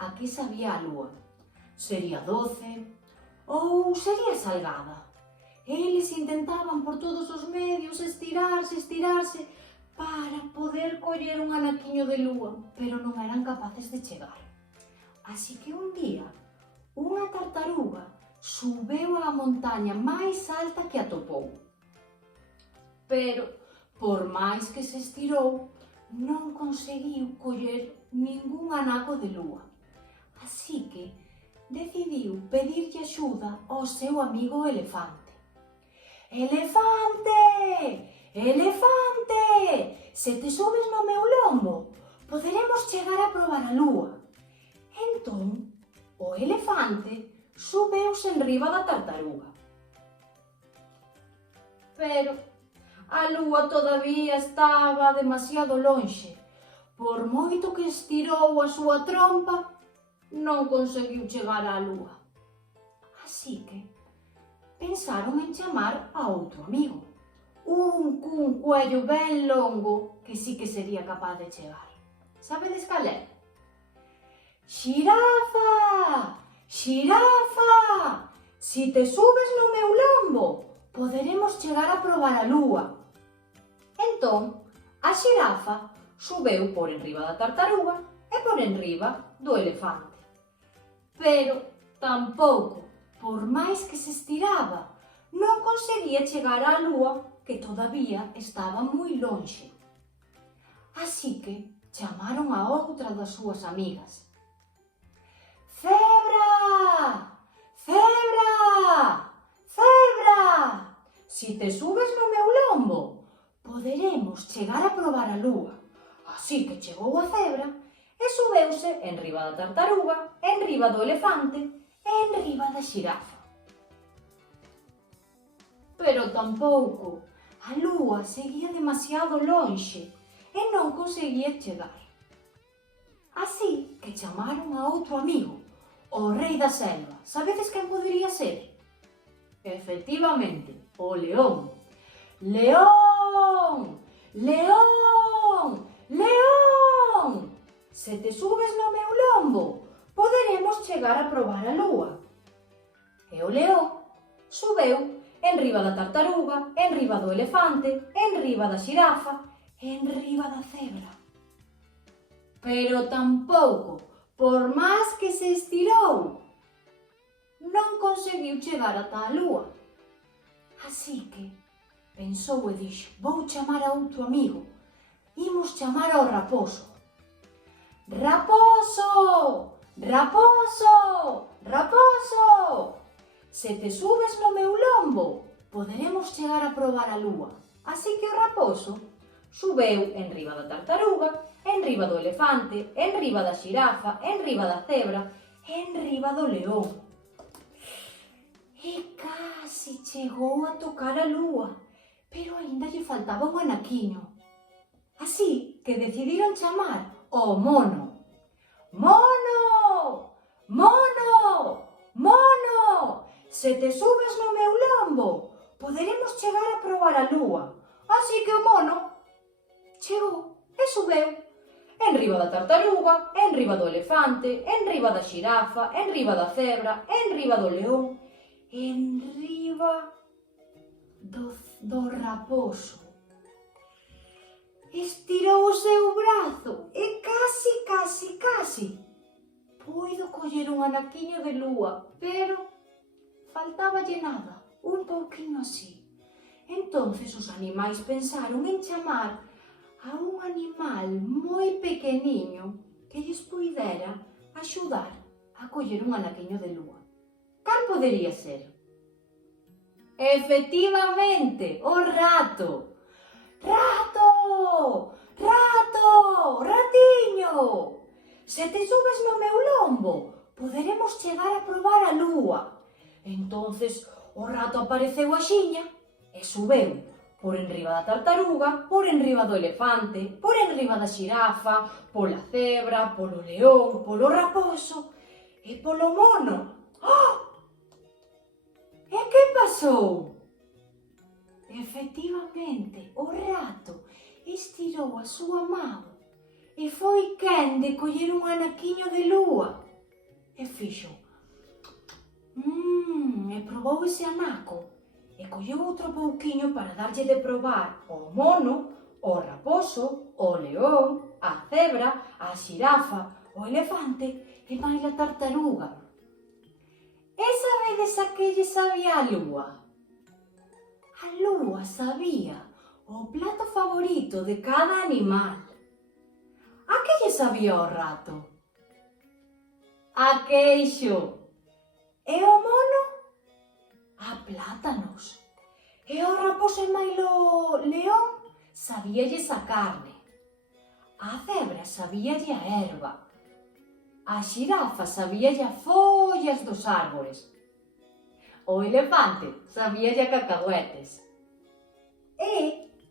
a que sabía a lúa. Sería doce ou sería salgada? Eles intentaban por todos os medios estirarse para poder coller un anaquiño de lúa, pero non eran capaces de chegar. Así que un día, unha tartaruga subeu á montaña máis alta que atopou. Pero, por máis que se estirou, non conseguiu coller ningún anaco de lúa. Así que decidiu pedirlle axuda ao seu amigo elefante. Elefante! Elefante! Se te subes no meu lombo, poderemos chegar a probar a lúa. Entón, o elefante subeuse enriba da tartaruga. Pero a lúa todavía estaba demasiado lonxe. Por moito que estirou a súa trompa, non conseguiu chegar á lúa. Así que pensaron en chamar a outro amigo, un cun cuello ben longo que sí que sería capaz de chegar. Sabedes cal é? Xirafa! Xirafa! Si te subes no meu lombo, poderemos chegar a probar a lúa. Entón, a xirafa subeu por enriba da tartaruga e por enriba do elefante. Pero tampouco, por máis que se estiraba, non conseguía chegar á lúa, que todavía estaba moi lonxe. Así que chamaron a outra das súas amigas. Febra! Febra! Febra! Si te subes no meu lombo, poderemos chegar a probar a lúa. Así que chegou a cebra e subeuse enriba da tartaruga, enriba do elefante e enriba da xirafa. Pero tampouco, a lúa seguía demasiado lonxe e non conseguía chegar. Así que chamaron a outro amigo, o rei da selva. Sabedes quen podería ser? Efectivamente, o león. León! León! León! Se te subes no meu lombo, poderemos chegar a probar a lúa. E o león subeu enriba da tartaruga, enriba do elefante, enriba da xirafa, enriba da cebra. Pero tampouco, por máis que se estirou, non conseguiu chegar ata a lúa. Así que pensou e dixo: vou chamar a outro amigo. Imos chamar ao raposo. Raposo! Raposo! Raposo! Se te subes no meu lombo, poderemos chegar a probar a lúa. Así que o raposo subeu enriba da tartaruga, enriba do elefante, enriba da xirafa, enriba da cebra, enriba do león. E casi chegou a tocar a lúa, pero aínda lle faltaba un anaquiño. Así que decidiron chamar ao mono. Mono! Mono! Mono! Se te subes no meu lombo, poderemos chegar a probar a lúa. Así que o mono chegou e subeu enriba da tartaruga, enriba do elefante, enriba da xirafa, enriba da cebra, enriba do león, enriba do raposo. Estirou o seu brazo e casi puido coller un anaquiño de lúa, pero faltáballe nada, un pouquinho así. Entonces os animais pensaron en chamar a un animal moi pequeniño que lles puidera axudar a coller un anaquiño de lúa. Cal podería ser? Efectivamente, o rato! Rato! Rato! Ratiño! Se te subes no meu lombo, poderemos chegar a probar a lúa. Entonces o rato apareceu axiña e subeu por enriba da tartaruga, por enriba do elefante, por enriba da xirafa, pola cebra, polo león, polo raposo e polo mono. ¡Oh! E que pasou? Efectivamente, o rato estirou a súa man e foi quen de coller un anaquiño de lúa. e fixo e probou ese anaco e colleu outro pouquiño para darlle de probar ao mono, ao raposo, ao león, á cebra, á xirafa, ao elefante e máis a tartaruga. E sabedes a que lle sabía a lúa? A lúa sabía o plato favorito de cada animal. A que lle sabía o rato? A queixo. E o mono? A plátanos. E o raposo e mailo león sabíalles a carne. A cebra sabíalle a herba. A xirafa sabíalle a follas dos árbores. O elefante sabíalle a cacahuetes. E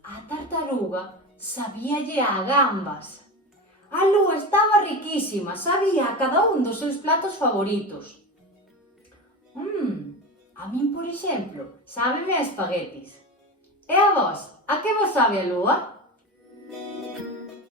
a tartaruga sabíalle a gambas. A lúa estaba riquísima, sabía a cada un dos seus platos favoritos. A min, por exemplo, sábeme a espaguetis. E a vos, a que vos sabe a lúa?